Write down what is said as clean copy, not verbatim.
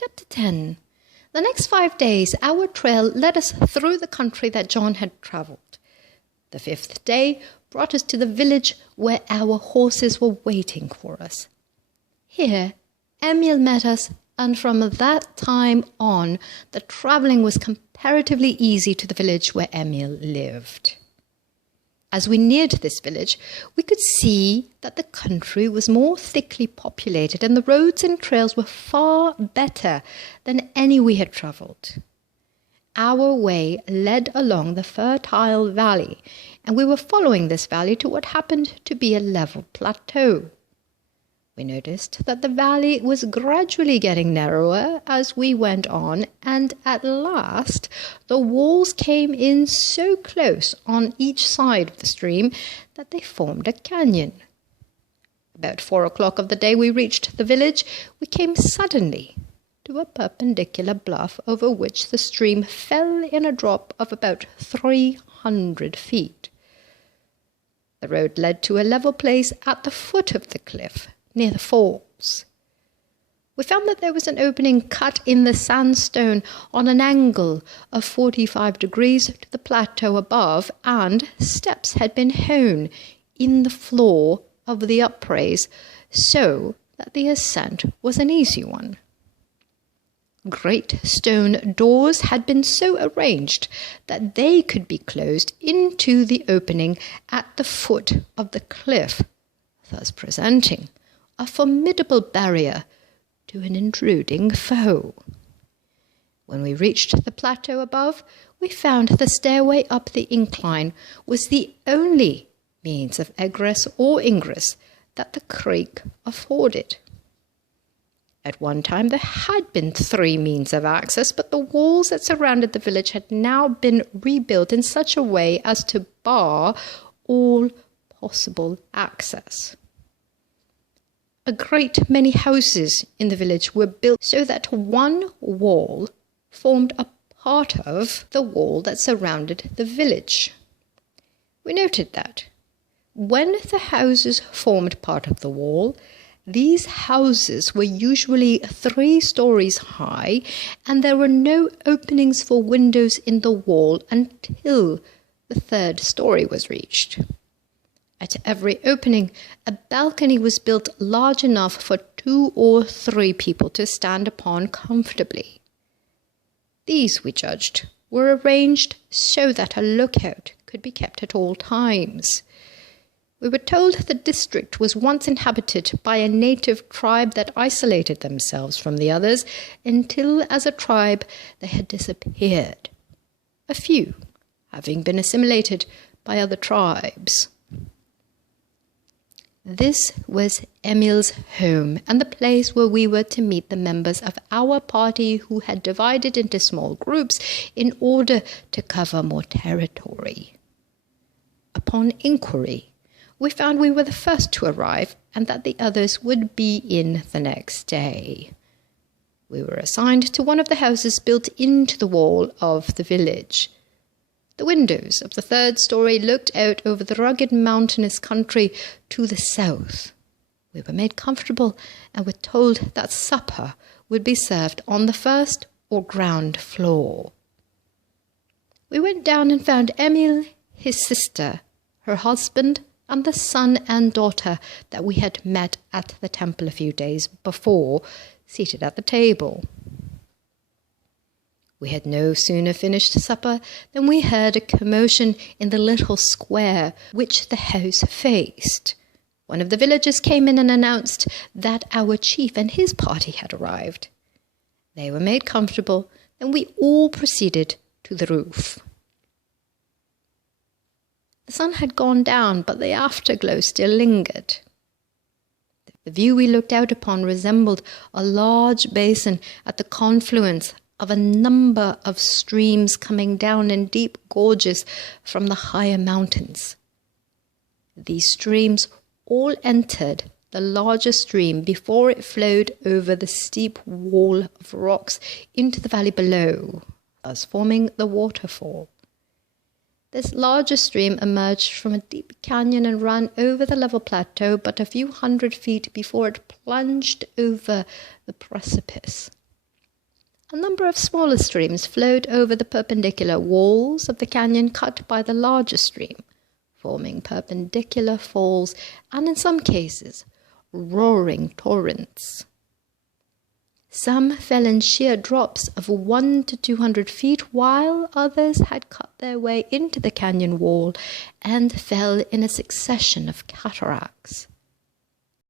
Chapter 10. The next 5 days, our trail led us through the country that John had travelled. The 5th day brought us to the village where our horses were waiting for us. Here, Emil met us, and from that time on, the travelling was comparatively easy to the village where Emil lived. As we neared this village, we could see that the country was more thickly populated and the roads and trails were far better than any we had travelled. Our way led along the fertile valley, and we were following this valley to what happened to be a level plateau. We noticed that the valley was gradually getting narrower as we went on, and at last the walls came in so close on each side of the stream that they formed a canyon. About 4 o'clock of the day we reached the village, we came suddenly to a perpendicular bluff over which the stream fell in a drop of about 300 feet. The road led to a level place at the foot of the cliff, near the falls. We found that there was an opening cut in the sandstone on an angle of 45 degrees to the plateau above, and steps had been hewn in the floor of the upraise so that the ascent was an easy one. Great stone doors had been so arranged that they could be closed into the opening at the foot of the cliff, thus presenting a formidable barrier to an intruding foe. When we reached the plateau above, we found the stairway up the incline was the only means of egress or ingress that the creek afforded. At one time there had been 3 means of access, but the walls that surrounded the village had now been rebuilt in such a way as to bar all possible access. A great many houses in the village were built so that one wall formed a part of the wall that surrounded the village. We noted that when the houses formed part of the wall, these houses were usually 3 stories high, and there were no openings for windows in the wall until the 3rd story was reached. At every opening, a balcony was built large enough for 2 or 3 people to stand upon comfortably. These, we judged, were arranged so that a lookout could be kept at all times. We were told the district was once inhabited by a native tribe that isolated themselves from the others until, as a tribe, they had disappeared, a few having been assimilated by other tribes. This was Emil's home and the place where we were to meet the members of our party who had divided into small groups in order to cover more territory. Upon inquiry, we found we were the first to arrive and that the others would be in the next day. We were assigned to one of the houses built into the wall of the village. The windows of the 3rd story looked out over the rugged mountainous country to the south. We were made comfortable and were told that supper would be served on the 1st or ground floor. We went down and found Emil, his sister, her husband, and the son and daughter that we had met at the temple a few days before, seated at the table. We had no sooner finished supper than we heard a commotion in the little square which the house faced. One of the villagers came in and announced that our chief and his party had arrived. They were made comfortable, and we all proceeded to the roof. The sun had gone down, but the afterglow still lingered. The view we looked out upon resembled a large basin at the confluence of a number of streams coming down in deep gorges from the higher mountains. These streams all entered the larger stream before it flowed over the steep wall of rocks into the valley below, thus forming the waterfall. This larger stream emerged from a deep canyon and ran over the level plateau but a few hundred feet before it plunged over the precipice. A number of smaller streams flowed over the perpendicular walls of the canyon cut by the larger stream, forming perpendicular falls and, in some cases, roaring torrents. Some fell in sheer drops of 100 to 200 feet, while others had cut their way into the canyon wall and fell in a succession of cataracts.